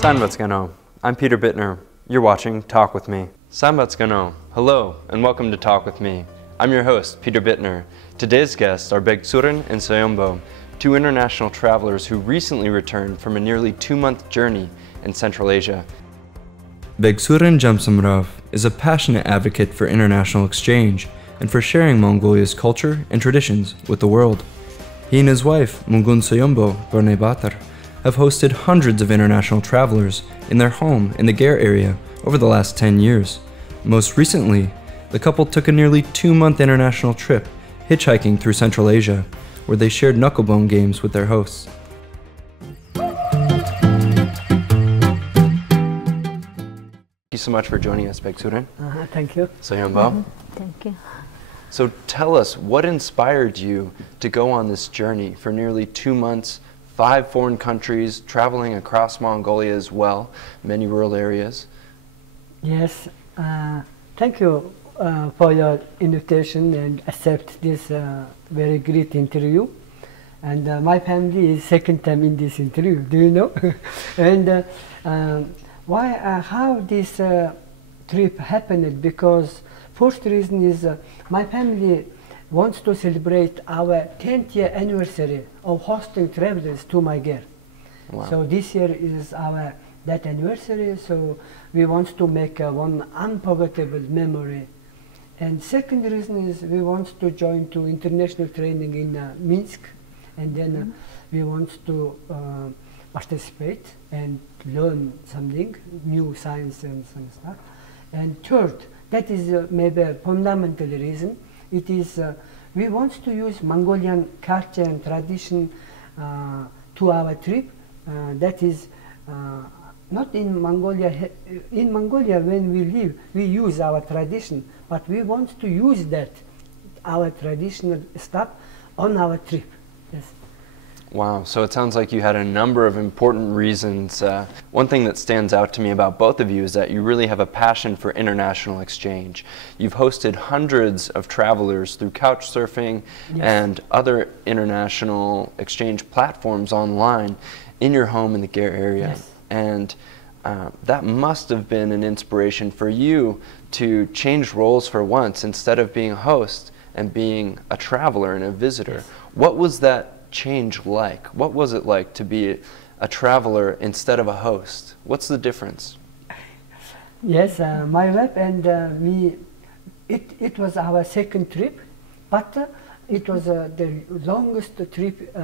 Sanbatskano. I'm Peter Bittner. You're watching Talk With Me. Sanbatskano. Hello and welcome to Talk With Me. I'm your host, Peter Bittner. Today's guests are Bэгzsүrэн and Soyombo, two international travelers who recently returned from a nearly 2-month journey in Central Asia. Bэгzsүrэн Jamsamrov is a passionate advocate for international exchange and for sharing Mongolia's culture and traditions with the world. He and his wife, Mungun Soyombo Barnebatar, have hosted hundreds of international travelers in their home in the Gare area over the last 10 years. Most recently, the couple took a nearly 2-month international trip hitchhiking through Central Asia, where they shared knucklebone games with their hosts. Thank you so much for joining us, Bэгzsүrэн. Thank you. Soyombo. Thank you. So tell us, what inspired you to go on this journey for nearly 2 months, 5 foreign countries, traveling across Mongolia as well, many rural areas? Yes, thank you for your invitation and accept this very great interview. And my family is second time in this interview, do you know? And how this trip happened? Because first reason is my family wants to celebrate our 10th year anniversary of hosting travelers to my Gare. Wow. So this year is our that anniversary, so we want to make one unforgettable memory. And second reason is we want to join to international training in Minsk, and then we want to participate and learn something, new science and some stuff. And third, that is maybe a fundamental reason. It is we want to use Mongolian culture and tradition to our trip. That is not in Mongolia. In Mongolia, when we live, we use our tradition, but we want to use that, our traditional stuff, on our trip. Yes. Wow, so it sounds like you had a number of important reasons. One thing that stands out to me about both of you is that you really have a passion for international exchange. You've hosted hundreds of travelers through couchsurfing and other international exchange platforms online in your home in the Gare area. Yes. And that must have been an inspiration for you to change roles for once, instead of being a host and being a traveler and a visitor. Yes. What was that change like? What was it like to be a traveler instead of a host? What's the difference? Yes, my wife and me, it was our second trip, but it was the longest trip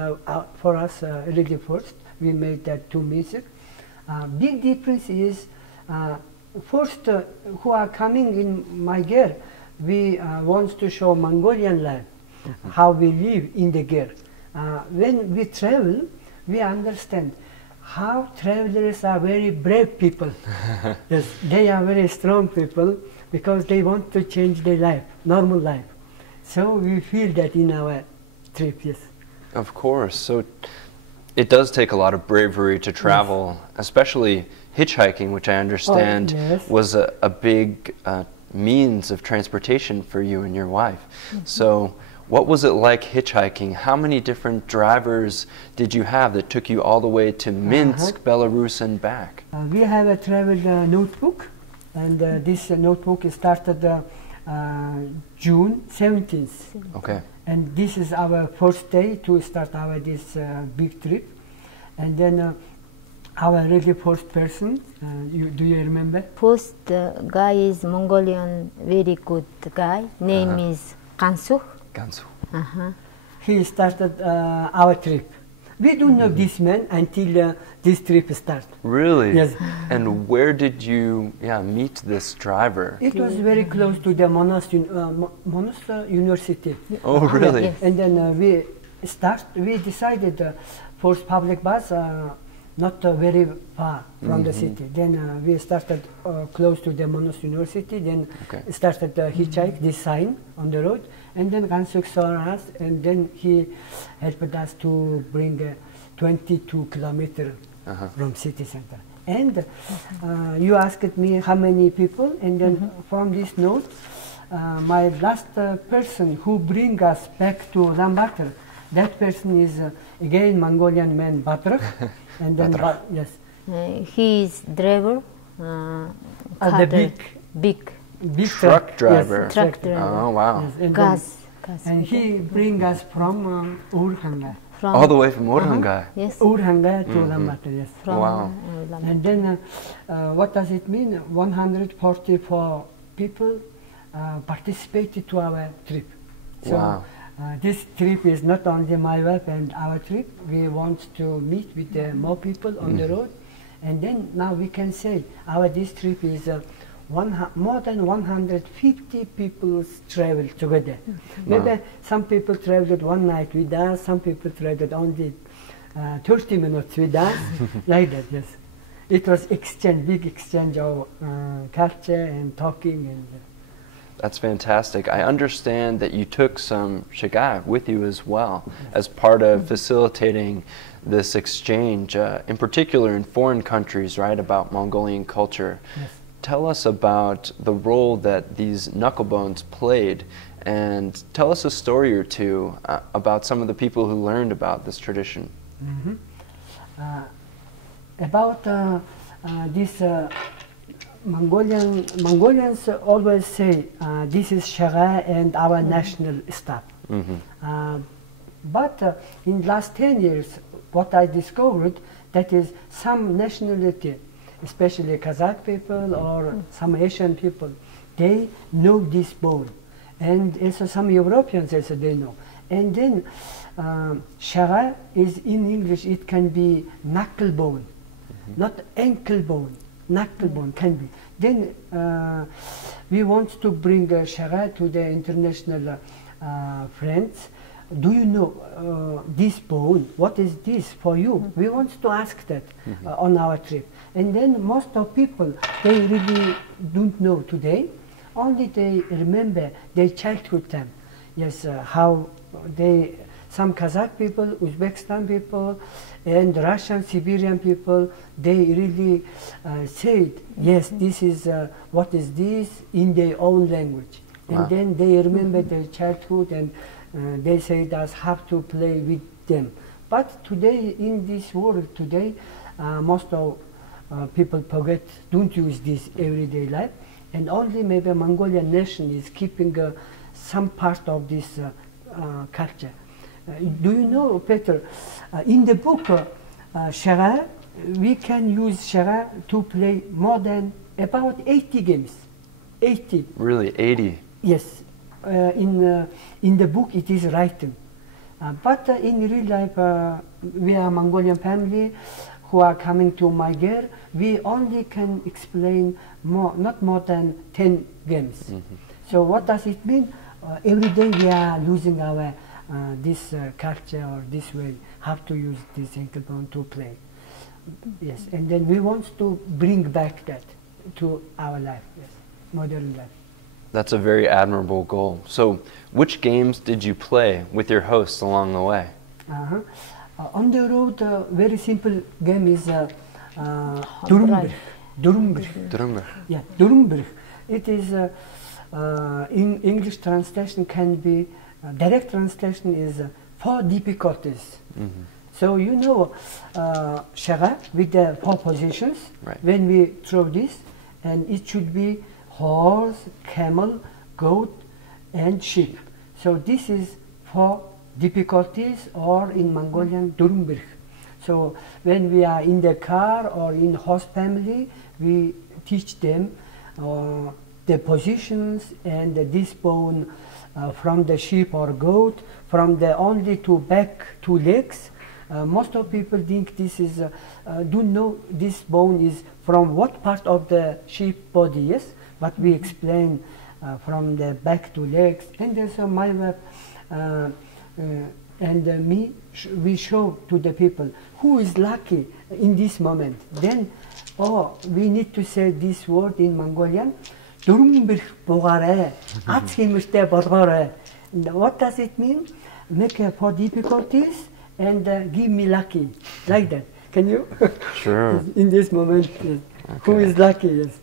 for us, really first. We made that 2 months. Big difference is, first, who are coming in my Gare, we want to show Mongolian life, how we live in the Gare. When we travel, we understand how travelers are very brave people. Yes, they are very strong people because they want to change their life, normal life. So we feel that in our trip, yes. Of course. So it does take a lot of bravery to travel, especially hitchhiking, which I understand was a big means of transportation for you and your wife. So what was it like hitchhiking? How many different drivers did you have that took you all the way to Minsk, Belarus, and back? We have a travel notebook, and this notebook started June 17th. Okay. And this is our first day to start our this big trip. And then our really first person, do you remember? First guy is Mongolian, very good guy. Name is Kansu. He started our trip. We don't know this man until this trip started. Really? Yes. And where did you meet this driver? It was very close to the Monos University. Oh, really? And then we decided first public bus, not very far from the city. Then we started close to the Monos University, then started hitchhike, this sign on the road, and then Gansuk saw us, and then he helped us to bring 22 kilometers from city center. And you asked me how many people, and then from this note, my last person who bring us back to Ulaanbaatar, that person is again Mongolian man, Batrach, and then yes, He is driver. The big Truck driver. Yes, Truck driver. Oh, wow. Yes, and Gas. and he bring us from Urhanga. From All the way from Urhanga. Yes. Urhanga to Ulaanbaatar, yes. From Wow. Ulaanbaatar. And then, what does it mean? 144 people participated to our trip. So Wow. this trip is not only my wife and our trip. We want to meet with more people on the road. And then now we can say this trip is more than 150 people travel together. Maybe some people traveled one night with us, some people traveled only 30 minutes with us, like that, yes. It was big exchange of culture and talking. And That's fantastic. I understand that you took some shiga with you as well as part of facilitating this exchange, in particular in foreign countries, right, about Mongolian culture. Yes. Tell us about the role that these knucklebones played, and tell us a story or two about some of the people who learned about this tradition. About this Mongolians always say this is Shara and our national stuff. But in the last 10 years, what I discovered, that is some nationality, especially Kazakh people or some Asian people, they know this bone. And also some Europeans also they know. And then Shara is in English, it can be knuckle bone, not ankle bone. Knuckle bone can be. Then we want to bring Shara to the international friends. Do you know this bone? What is this for you? We want to ask that on our trip. And then most of people, they really don't know today. Only they remember their childhood time. Yes, how some Kazakh people, Uzbekistan people, and Russian, Siberian people, they really said, yes, this is, what is this, in their own language. Wow. And then they remember their childhood, and they say us have to play with them. But today, in this world today, most of people forget, don't use this everyday life, and only maybe Mongolian nation is keeping some part of this culture. Do you know, Peter, in the book Shara, we can use Shara to play more than about 80 games. 80. Really, 80? Yes. In the book it is written. But in real life, we are Mongolian family who are coming to migrate. We only can explain not more than 10 games. So what does it mean? Every day we are losing our this culture or this way, have to use this ankle bone to play. Yes, and then we want to bring back that to our life, yes, modern life. That's a very admirable goal. So which games did you play with your hosts along the way? On the road, very simple game is Durumbrug. Durumbrug. Yeah, Durumbrug. It is, in English translation can be, direct translation is 4 difficulties. So you know Shara with the 4 positions, right. When we throw this, and it should be horse, camel, goat, and sheep. So this is 4 difficulties, or in Mongolian, Durumbrug. So when we are in the car or in host family, we teach them the positions and this bone from the sheep or goat, from the only to back 2 legs. Most of people think this is, don't know this bone is from what part of the sheep body, yes? But we explain from the back 2 legs. And there's my wife and me, we show to the people who is lucky in this moment. Then, we need to say this word in Mongolian, Durumbrug bogare, atskimurte borgore. What does it mean? Make 4 difficulties and give me lucky, like that. Can you? Sure. In this moment, yes. Okay. Who is lucky? Yes.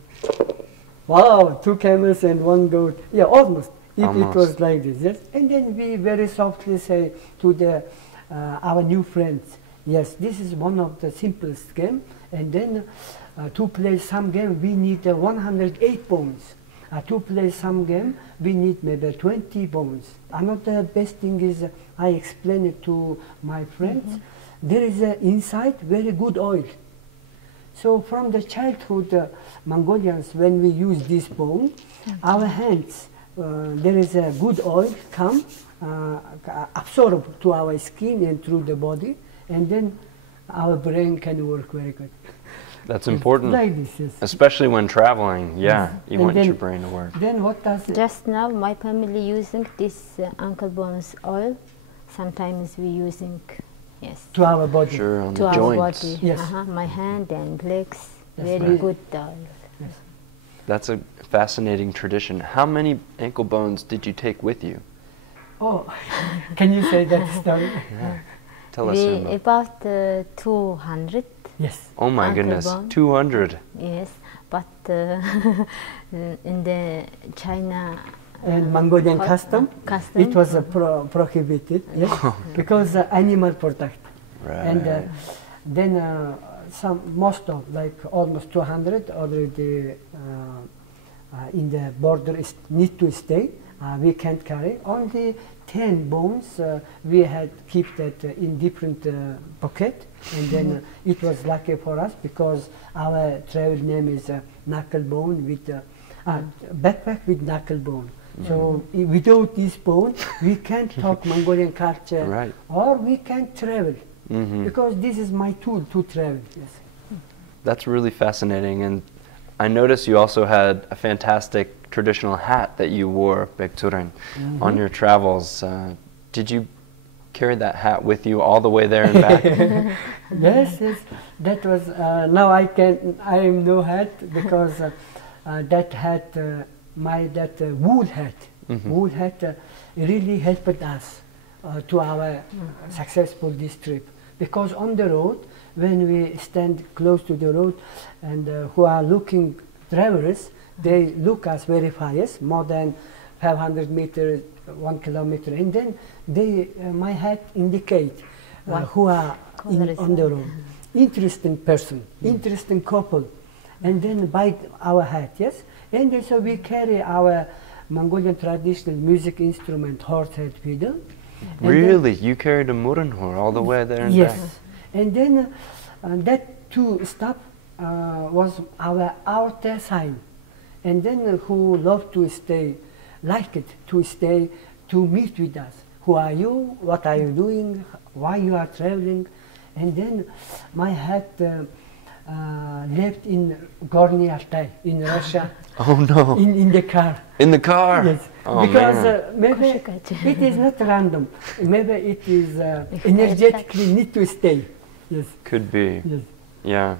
Wow, 2 camels and 1 goat. Yeah, almost. It was like this, yes. And then we very softly say to our new friends, yes, this is one of the simplest game, And then to play some game, we need 108 bones. To play some game, we need maybe 20 bones. Another best thing is, I explain it to my friends, there is inside very good oil. So from the childhood, Mongolians, when we use this bone, our hands, there is a good oil come, absorb to our skin and through the body, and then our brain can work very good. That's important, like this, yes. especially when traveling. Yeah, you And want then- your brain to work. Then what does it? Just now, my family using this ankle bones oil. Sometimes we using, yes, To our body. Sure, on to the our joints. body. Yes. My hand and legs, That's very right. good oil. That's a fascinating tradition. How many ankle bones did you take with you? Oh, can you say that story? Yeah. Tell us, We Emma. about 200. Yes. Oh my ankle goodness, bone. 200. Yes, but in the China And Mongolian custom, it was prohibited, yes, because animal product. Right. And then most of, like almost 200 already in the border need to stay. We can't carry. Only 10 bones we had keep that in different pocket, and then it was lucky for us because our travel name is knuckle bone with backpack with knuckle bone. So without this bone, we can't talk Mongolian culture, Right. or we can't travel, because this is my tool to travel. Yes. That's really fascinating. And I noticed you also had a fantastic traditional hat that you wore, Bэгzsүrэн, on your travels. Did you carry that hat with you all the way there and back? Yes, yes. That was now I am no hat because that hat, wool hat, wool hat really helped us to our successful this trip, because on the road when we stand close to the road and who are looking travelers, they look us very fast, more than 500 meters, 1 kilometer, and then they my hat indicate who are on the road. Interesting person, interesting couple, and then by our hat, yes. And then so we carry our Mongolian traditional music instrument, horse head fiddle. And Really? You carried a murinhor all the way there and yes. back? And then that two stop was our outer sign. And then who love to stay, like it, to stay, to meet with us. Who are you? What are you doing? Why you are traveling? And then my hat left in Gorny Altai in Russia. Oh no. In the car. In the car? Yes. Oh, because man. maybe it is not random. Maybe it is energetically need to stay. Yes. Could be. Yes. Yeah.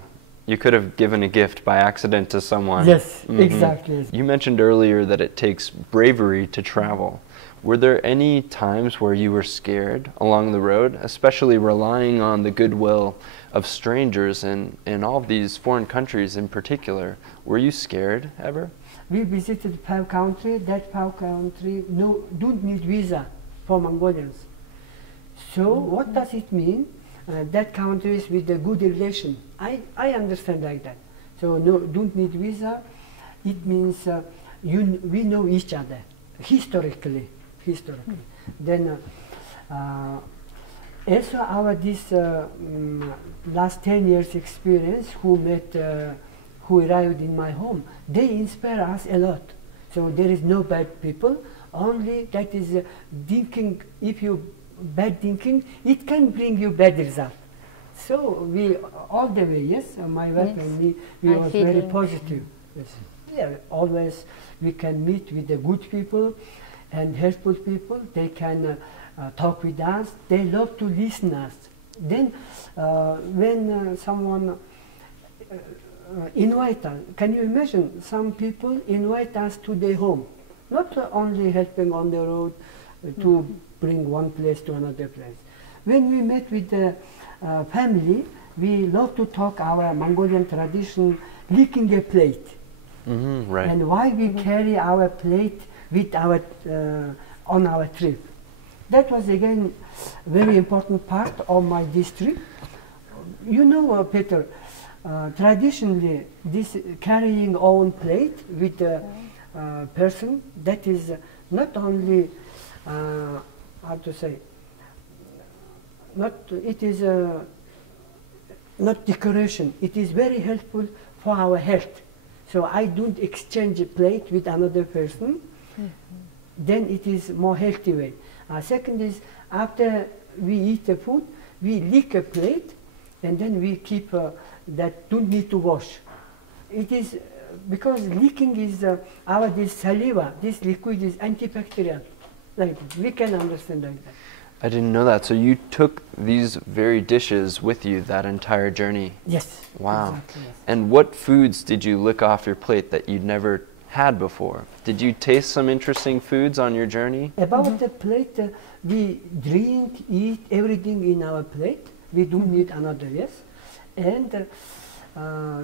You could have given a gift by accident to someone. Yes, exactly. Yes. You mentioned earlier that it takes bravery to travel. Were there any times where you were scared along the road, especially relying on the goodwill of strangers in all of these foreign countries in particular? Were you scared ever? We visited 5 countries. That 5 countries don't need visa for Mongolians. So what does it mean? That countries with a good relation. I understand like that. So don't need visa. It means we know each other historically. Then also our this last 10 years experience who arrived in my home, they inspire us a lot. So there is no bad people, only that is thinking. If you bad thinking, it can bring you bad result. So we all the way, yes, my wife and me, we I was feel very it. positive. Yes. Yeah, always we can meet with the good people and helpful people. They can talk with us. They love to listen us. Then when someone invite us, can you imagine some people invite us to their home, not only helping on the road to bring one place to another place. When we met with the family, we love to talk our Mongolian tradition, licking a plate. Right. And why we carry our plate with our on our trip. That was again very important part of my this trip. You know, Peter, Traditionally, this carrying own plate with a person, that is not only, how to say, it is not decoration. It is very helpful for our health. So I don't exchange a plate with another person. Then it is more healthy way. Second is, after we eat the food, we lick a plate, and then we keep that don't need to wash. It is because licking is this saliva, this liquid is antibacterial. Like we can understand like that. I didn't know that. So you took these very dishes with you that entire journey? Yes. Wow. Exactly, yes. And what foods did you lick off your plate that you'd never had before? Did you taste some interesting foods on your journey? About the plate, we drink, eat everything in our plate. We don't need another, yes. And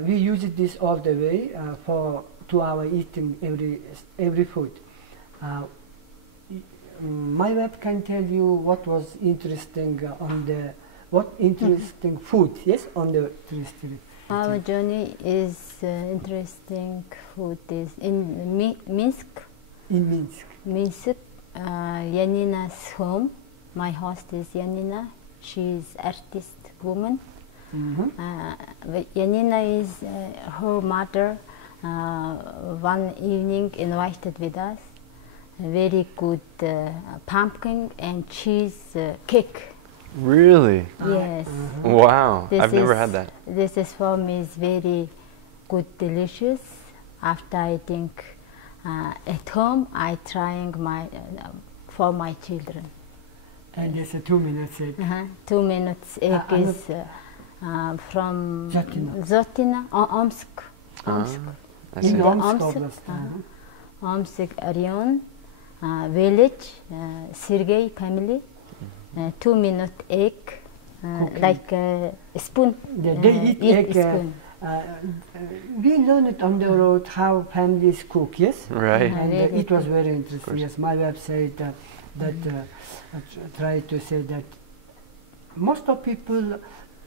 we use this all the way to our eating every food. My wife can tell you what was interesting interesting food, yes, on the tree. Our journey is interesting food is in Minsk. In Minsk. Minsk, Yanina's home. My host is Yanina. She is artist woman. Yanina is her mother. One evening invited with us. Very good pumpkin and cheese cake. Really? Yes. Wow. This I've never had that. This is for me is very good, delicious. After eating at home, I trying for my children. And it's a 2 minutes egg. 2 minutes egg is from Zotina, Omsk. I see. In Omsk Omsk, Oblast. Omsk Orion village, Sergei family. 2 minute egg, like a spoon. They eat egg. Spoon. We learned on the road how families cook, yes? Right. And Really it was very interesting. Yes, my wife said that tried to say that most of people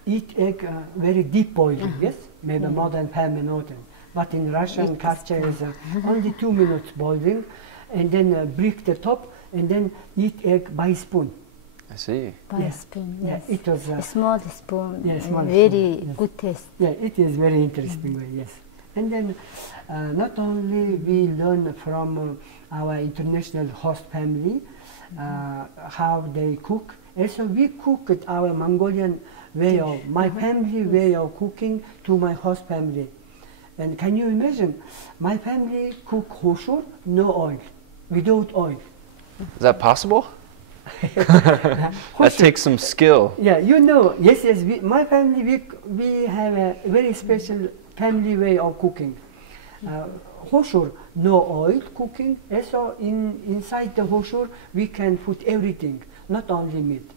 eat egg very deep boiling, yes? Maybe more than 5 minutes. But in Russian culture is only 2 minutes boiling, and then break the top, and then eat egg by spoon. I see. By spoon, yes. Yeah, it was a small spoon, small very spoon, yes. good taste. Yeah, it is very interesting way, yes. And then not only we learn from our international host family how they cook, also we cook it our Mongolian way of, my family way of cooking to my host family. And can you imagine, my family cook hoshur, no oil, without oil. Is that possible? That takes some skill. Yeah, you know, yes, my family, we have a very special family way of cooking. Hoshur, no oil cooking. Also, inside the hoshur, we can put everything, not only meat.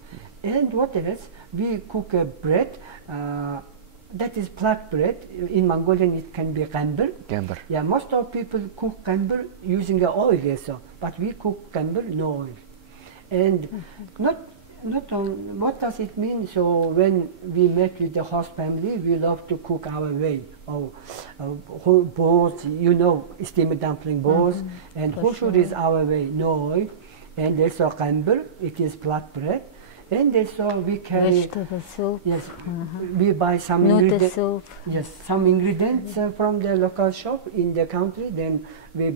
And what else? We cook a bread, that is flat bread. In Mongolian, it can be gamber. Gamber. Yeah, most of people cook gamber using oil also, but we cook gamber, no oil. And not on, what does it mean? So when we met with the host family, we love to cook our way. Whole balls, you know, steamed dumpling balls, and hoshur is our way, no oil. And also gamber, it is flat bread. And also we carry vegetable soup. Yes, we buy some ingredients. Yes, some ingredients from the local shop in the country. Then we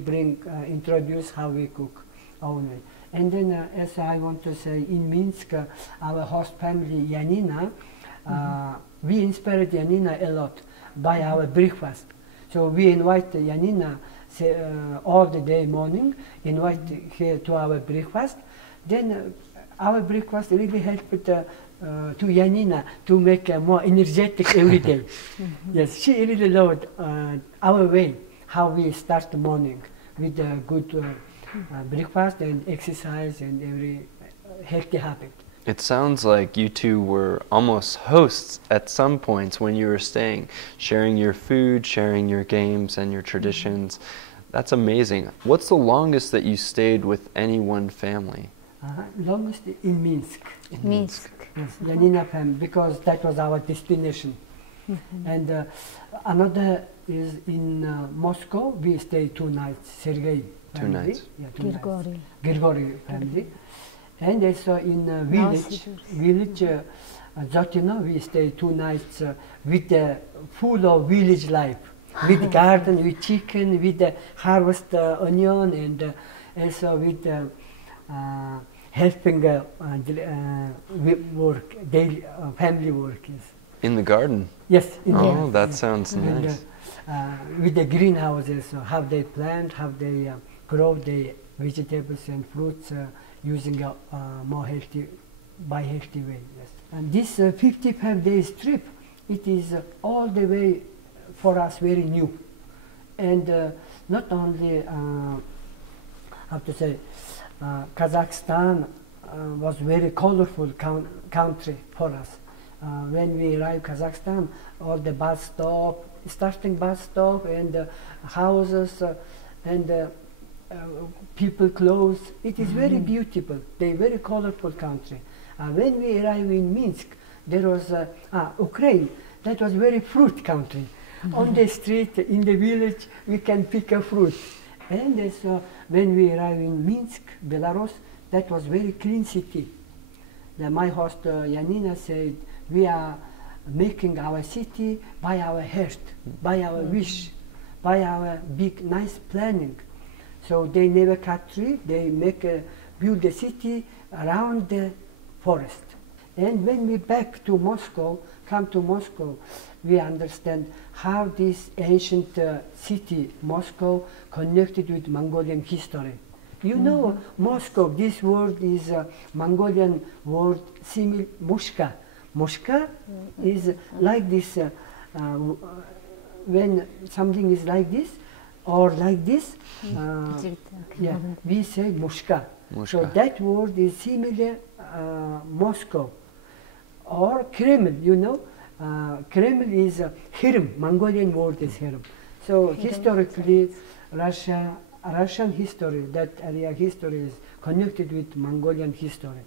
introduce how we cook our way. And then, as I want to say, in Minsk, our host family, Yanina, we inspired Yanina a lot by our breakfast. So we invite Yanina all the day morning, invite her to our breakfast. Then our breakfast really helped to Yanina to make more energetic every day. Yes, she really loved our way, how we start the morning with a good breakfast and exercise and every healthy habit. It sounds like you two were almost hosts at some points when you were staying, sharing your food, sharing your games and your traditions. That's amazing. What's the longest that you stayed with any one family? Longest in Minsk. Minsk. Yes, Yanina family, because that was our destination. And another is in Moscow. We stay 2 nights. Sergei family. 2 nights. Yeah, 2 Grigori. nights. Grigori family. And also in village Zotino, we stay 2 nights with the full of village life, with garden, with chicken, with the harvest onion, and also with helping work, daily family work. Yes. In the garden? Yes. Oh, that sounds nice. With the greenhouses, how they plant, how they grow the vegetables and fruits using a more healthy way. Yes. And this 55 days trip, it is all the way for us very new. And not only, how to say, Kazakhstan was very colorful country for us. When we arrived Kazakhstan, all the bus stop, starting bus stop, and houses and people clothes, it is very beautiful. They very colorful country. When we arrived in Minsk, there was Ukraine. That was very fruit country. On the street, in the village, we can pick a fruit. And so when we arrived in Minsk, Belarus, that was very clean city. My host Yanina said, we are making our city by our heart, by our wish, by our big nice planning. So they never cut tree, they build a city around the forest. And when we come to Moscow, we understand how this ancient city, Moscow, connected with Mongolian history. You know, Moscow, this word is a Mongolian word, mushka. Mushka is like this, when something is like this, or like this, yeah, we say mushka. So that word is similar Moscow. Or Kremlin, you know. Kremlin is Hirim, Mongolian word is Hirim. So historically, Russian history, that area history is connected with Mongolian history.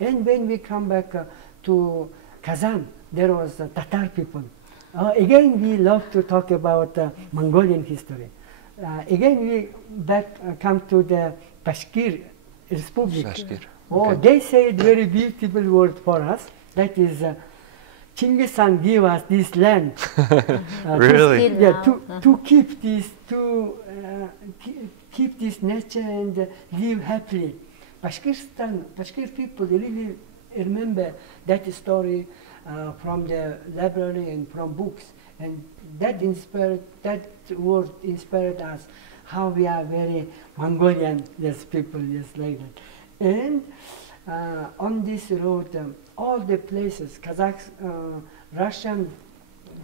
And when we come back to Kazan, there was Tatar people. Again, we love to talk about Mongolian history. Again, we come to the Bashkir Republic. Oh, they say a very beautiful word for us. That is, Chinggis Khan gave us this land. Really? To keep this, keep this nature and live happily. Bashkir people really remember that story from the library and from books, and that word inspired us. How we are very Mongolian, yes, people, yes, like that. And on this road, all the places, Russian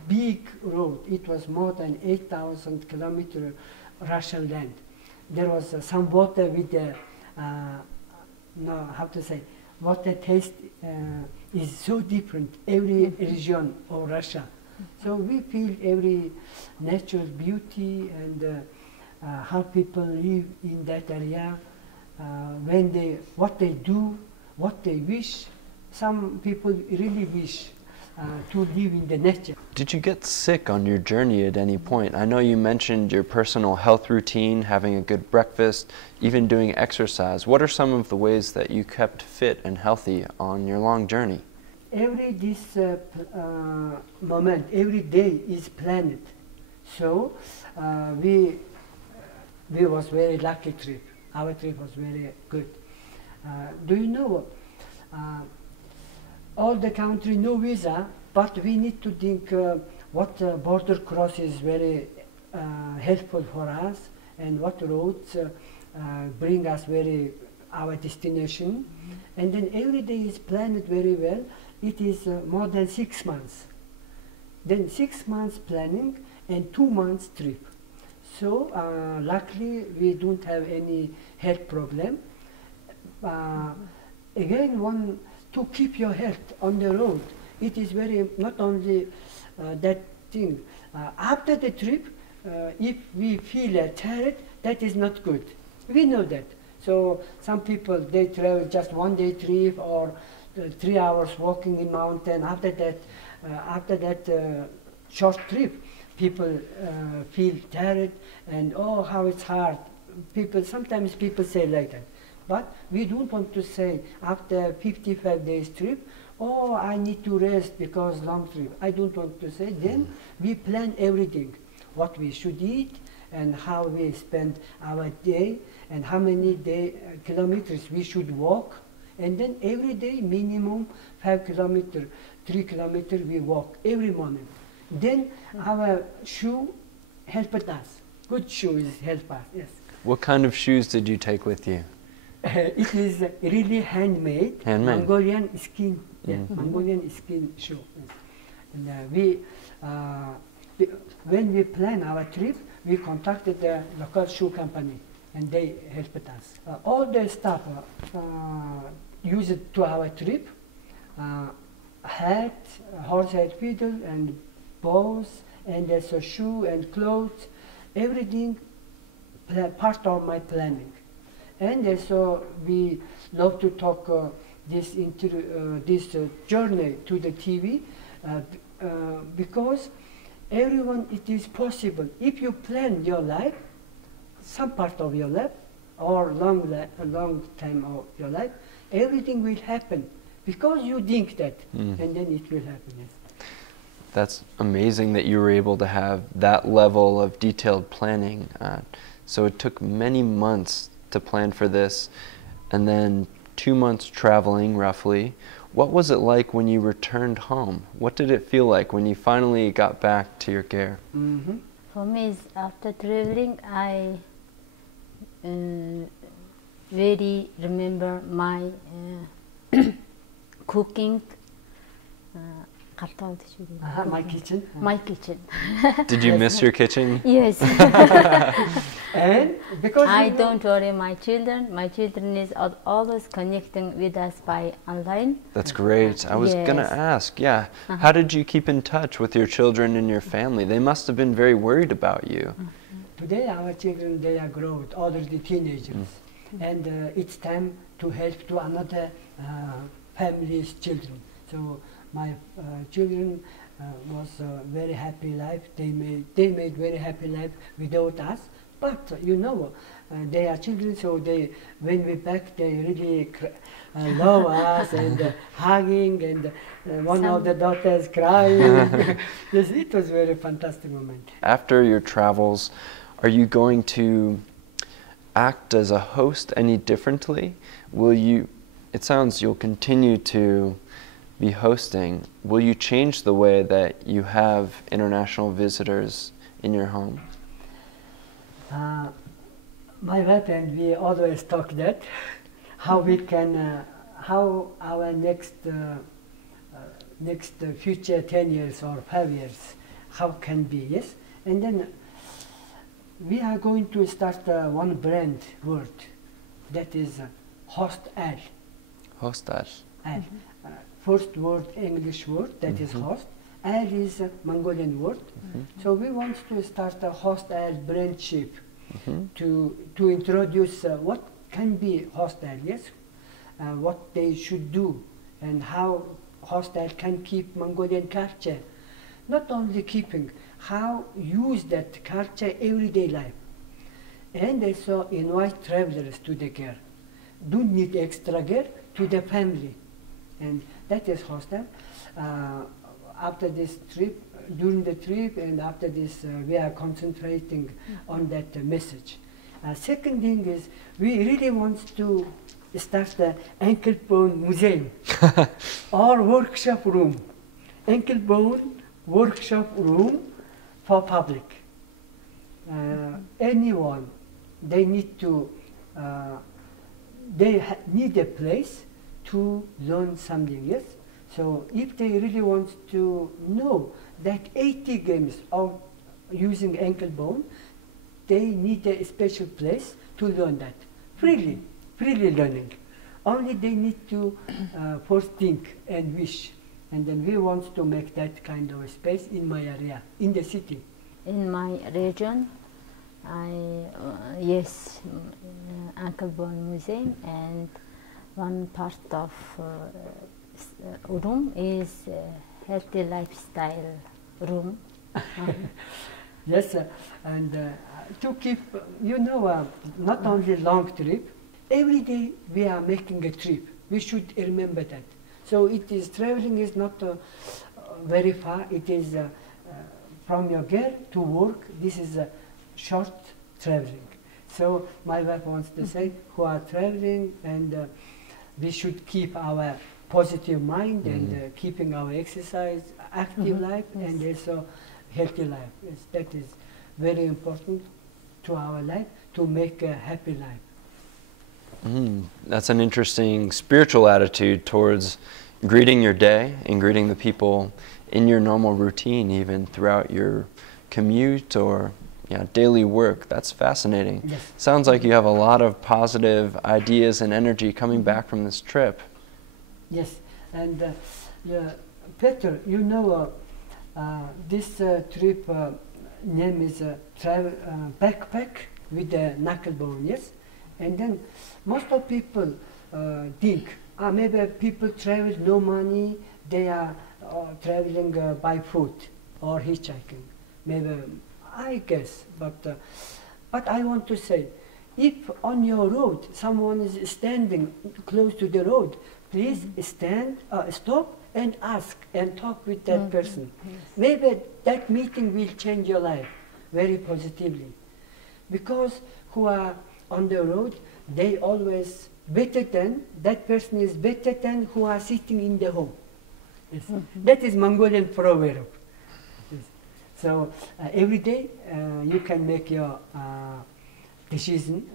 big road, it was more than 8,000 kilometer Russian land. There was some water with the, water taste is so different, every region of Russia. So we feel every natural beauty and how people live in that area, what they do, what they wish. Some people really wish to live in the nature. Did you get sick on your journey at any point? I know you mentioned your personal health routine, having a good breakfast, even doing exercise. What are some of the ways that you kept fit and healthy on your long journey? Every moment, every day is planned. So we was very lucky trip. Our trip was very good. Do you know? All the country no visa, but we need to think what border cross is very helpful for us, and what roads bring us our destination. And then every day is planned very well. It is more than 6 months. Then 6 months planning and 2 months trip. So luckily we don't have any health problem. Again, to keep your health on the road, it is very, not only that thing. After the trip, if we feel tired, that is not good. We know that. So some people, they travel just 1 day trip or 3 hours walking in mountain. After that, short trip, people feel tired and oh how it's hard. Sometimes people say like that, but we don't want to say after 55 days trip, oh I need to rest because long trip. I don't want to say. Then we plan everything, what we should eat and how we spend our day and how many kilometers we should walk. And then every day minimum 5 kilometers, 3 kilometers we walk every morning. Then our shoe helped us. Good shoes help us, yes. What kind of shoes did you take with you? It is really handmade. Handmade. Mongolian skin, Mongolian skin shoe. Yes. And when we plan our trip, we contacted the local shoe company, and they helped us. All the stuff used to our trip, hat, horsehead fiddle, and bows, and also shoe and clothes, everything part of my planning. And also we love to talk this journey to the TV because everyone, it is possible. If you plan your life, some part of your life, or a long time of your life, everything will happen because you think that, and then it will happen. Yes. That's amazing that you were able to have that level of detailed planning. So it took many months to plan for this, and then 2 months traveling roughly. What was it like when you returned home? What did it feel like when you finally got back to your gear? For me, after traveling, I very remember my cooking. My kitchen. My kitchen. Did you miss your kitchen? Yes. And because I don't worry my children. My children is always connecting with us by online. That's great. I was gonna ask, yeah, how did you keep in touch with your children and your family? They must have been very worried about you. Today our children, they are grown, already teenagers, and it's time to help to another family's children. So my children was a very happy life. They made very happy life without us. But you know, they are children, so when we back, they really love us and hugging, and one of the daughters crying. Yes, it was a very fantastic moment. After your travels, are you going to act as a host any differently? Will you? It sounds you'll continue to be hosting. Will you change the way that you have international visitors in your home? My wife and we always talk that how we can, how our next future 10 years or 5 years, how can be, yes? And then we are going to start one brand word that is hostel. Hostel. First word, English word, that is host. Al is a Mongolian word. So we want to start a hostel brandship to introduce what can be hostel, yes? What they should do and how hostel can keep Mongolian culture. Not only keeping, how use that culture everyday life. And also invite travelers to the gear. Don't need extra gear to the family. And that is hostel. After this trip, during the trip and after this, we are concentrating on that message. Second thing is, we really want to start the ankle bone museum or workshop room. Ankle bone workshop room for public. Anyone, they need to, need a place to learn something, yes? So if they really want to know that 80 games are using ankle bone, they need a special place to learn that. Freely learning. Only they need to first think and wish. And then we want to make that kind of space in my area, in the city. In my region, yes, ankle bone museum, and one part of room is healthy lifestyle room. Yes, and to keep, not only long trip, every day we are making a trip. We should remember that. So traveling is not very far. It is from your girl to work. This is a short traveling. So my wife wants to say, who are traveling, and we should keep our positive mind and keeping our exercise, active life, and also healthy life. Yes, that is very important to our life, to make a happy life. That's an interesting spiritual attitude towards greeting your day and greeting the people in your normal routine, even throughout your commute or daily work. That's fascinating. Yes. Sounds like you have a lot of positive ideas and energy coming back from this trip. Yes, and Peter, this trip name is backpack with a knucklebone, yes? And then most of people think, maybe people travel no money, they are traveling by foot or hitchhiking. Maybe, I guess, but I want to say, if on your road someone is standing close to the road, please stop and ask and talk with that person. Yes. Maybe that meeting will change your life very positively. Because who are on the road, they always that person is better than who are sitting in the home. Yes. That is Mongolian proverb. Yes. So every day you can make your decision,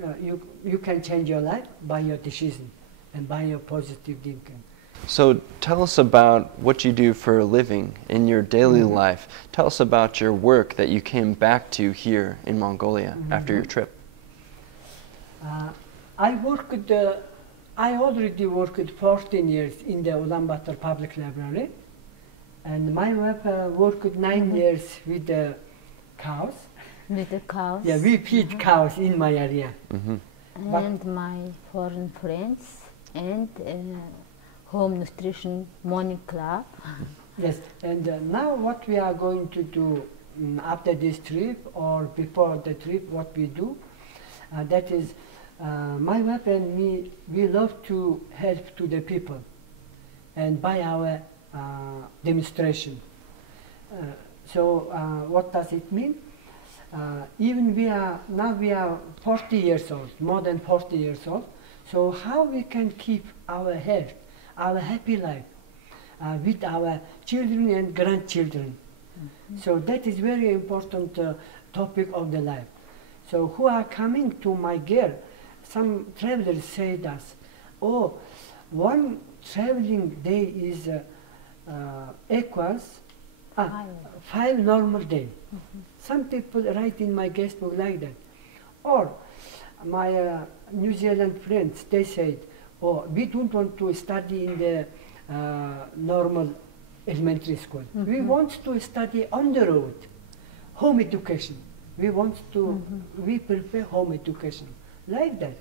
you can change your life by your decision and by your positive thinking. So tell us about what you do for a living in your daily life. Tell us about your work that you came back to here in Mongolia after your trip. I already worked 14 years in the Ulaanbaatar Public Library, and my wife worked 9 years with the cows. With the cows. Yeah, we feed cows in my area. And my foreign friends and home nutrition morning club. Yes, and now what we are going to do after this trip or before the trip, what we do, that is my wife and me, we love to help to the people and by our demonstration. So what does it mean? Even we are 40 years old, more than 40 years old. So how we can keep our health, our happy life with our children and grandchildren. So that is very important topic of the life. So who are coming to my girl, some travelers say to us, oh, one traveling day is equals 5 normal days. Some people write in my guest book like that. Or my New Zealand friends, they said, oh, we don't want to study in the normal elementary school. We want to study on the road, home education. We want to, we prefer home education, like that.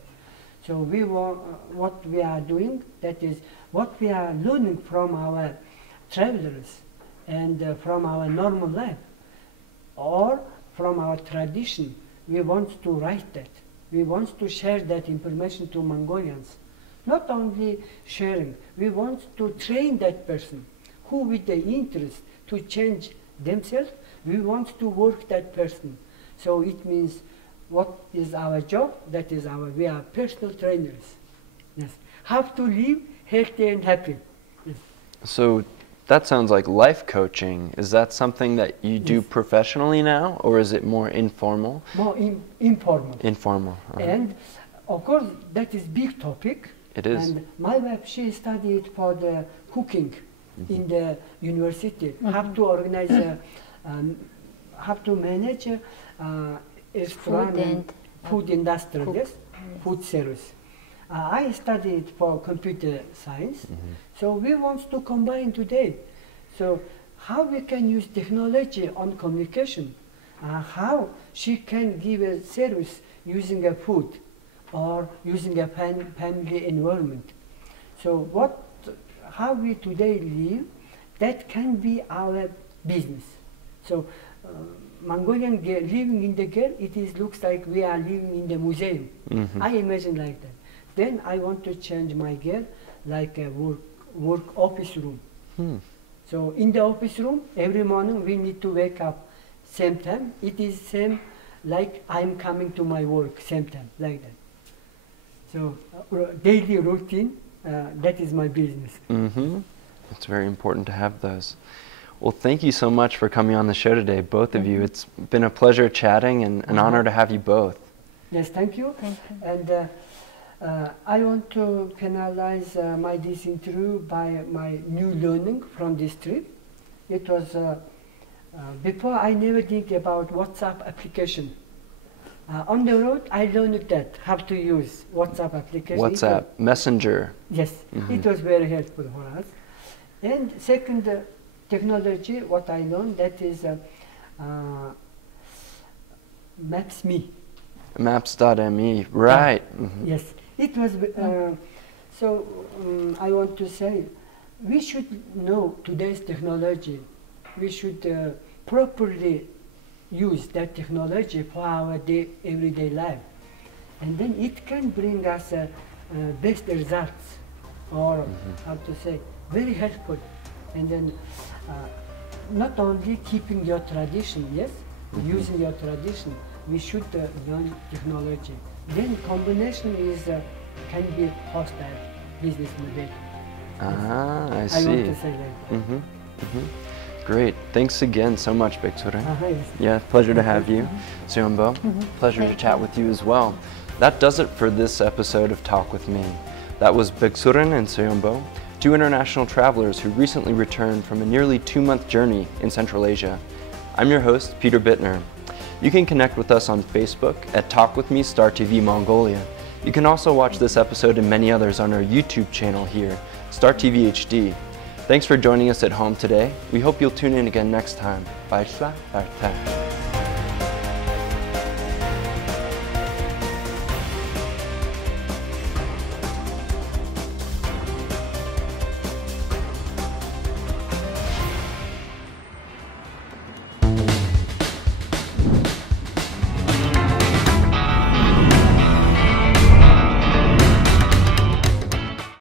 So what we are doing, that is what we are learning from our travelers and from our normal life or from our tradition. We want to write that. We want to share that information to Mongolians. Not only sharing, we want to train that person who with the interest to change themselves, we want to work that person. So it means what is our job? That is we are personal trainers. Yes. How to live healthy and happy. Yes. So that sounds like life coaching. Is that something that you do professionally now, or is it more informal? More informal. Informal. And of course, that is big topic. It is. And my wife, she studied for the cooking in the university. How to organize, how to manage restaurant and food industry, yes? Food service. I studied for computer science, so we want to combine today. So how we can use technology on communication, how she can give a service using a food or using a family environment. So how we today live, that can be our business. So Mongolian girl living in the girl, looks like we are living in the museum. I imagine like that. Then I want to change my girl like a work office room. So in the office room, every morning we need to wake up same time. It is same like I'm coming to my work same time, like that. So daily routine, that is my business. It's very important to have those. Well, thank you so much for coming on the show today, both of you. It's been a pleasure chatting and an honor to have you both. Yes, thank you. Thank you. And I want to finalize this interview by my new learning from this trip. It was, before I never think about WhatsApp application. On the road, I learned that, how to use WhatsApp application. WhatsApp, Messenger. Yes, it was very helpful for us. And second technology, what I learned, that is Maps.me. Maps.me, right. Yes, it was, I want to say, we should know today's technology. We should properly use that technology for our everyday life. And then it can bring us best results, or how to say, very helpful. And then not only keeping your tradition, yes, using your tradition, we should learn technology. Then combination is can be hostile business model. I see. I want to say that. Great. Thanks again so much, Bэгzsүrэн. Yes. Yeah, pleasure to have you. Seonbo, pleasure to chat with you as well. That does it for this episode of Talk With Me. That was Bэгzsүrэн and Seonbo, two international travelers who recently returned from a nearly 2-month journey in Central Asia. I'm your host, Peter Bittner. You can connect with us on Facebook at Talk With Me Star TV Mongolia. You can also watch this episode and many others on our YouTube channel here, Star TV HD. Thanks for joining us at home today. We hope you'll tune in again next time. Bye.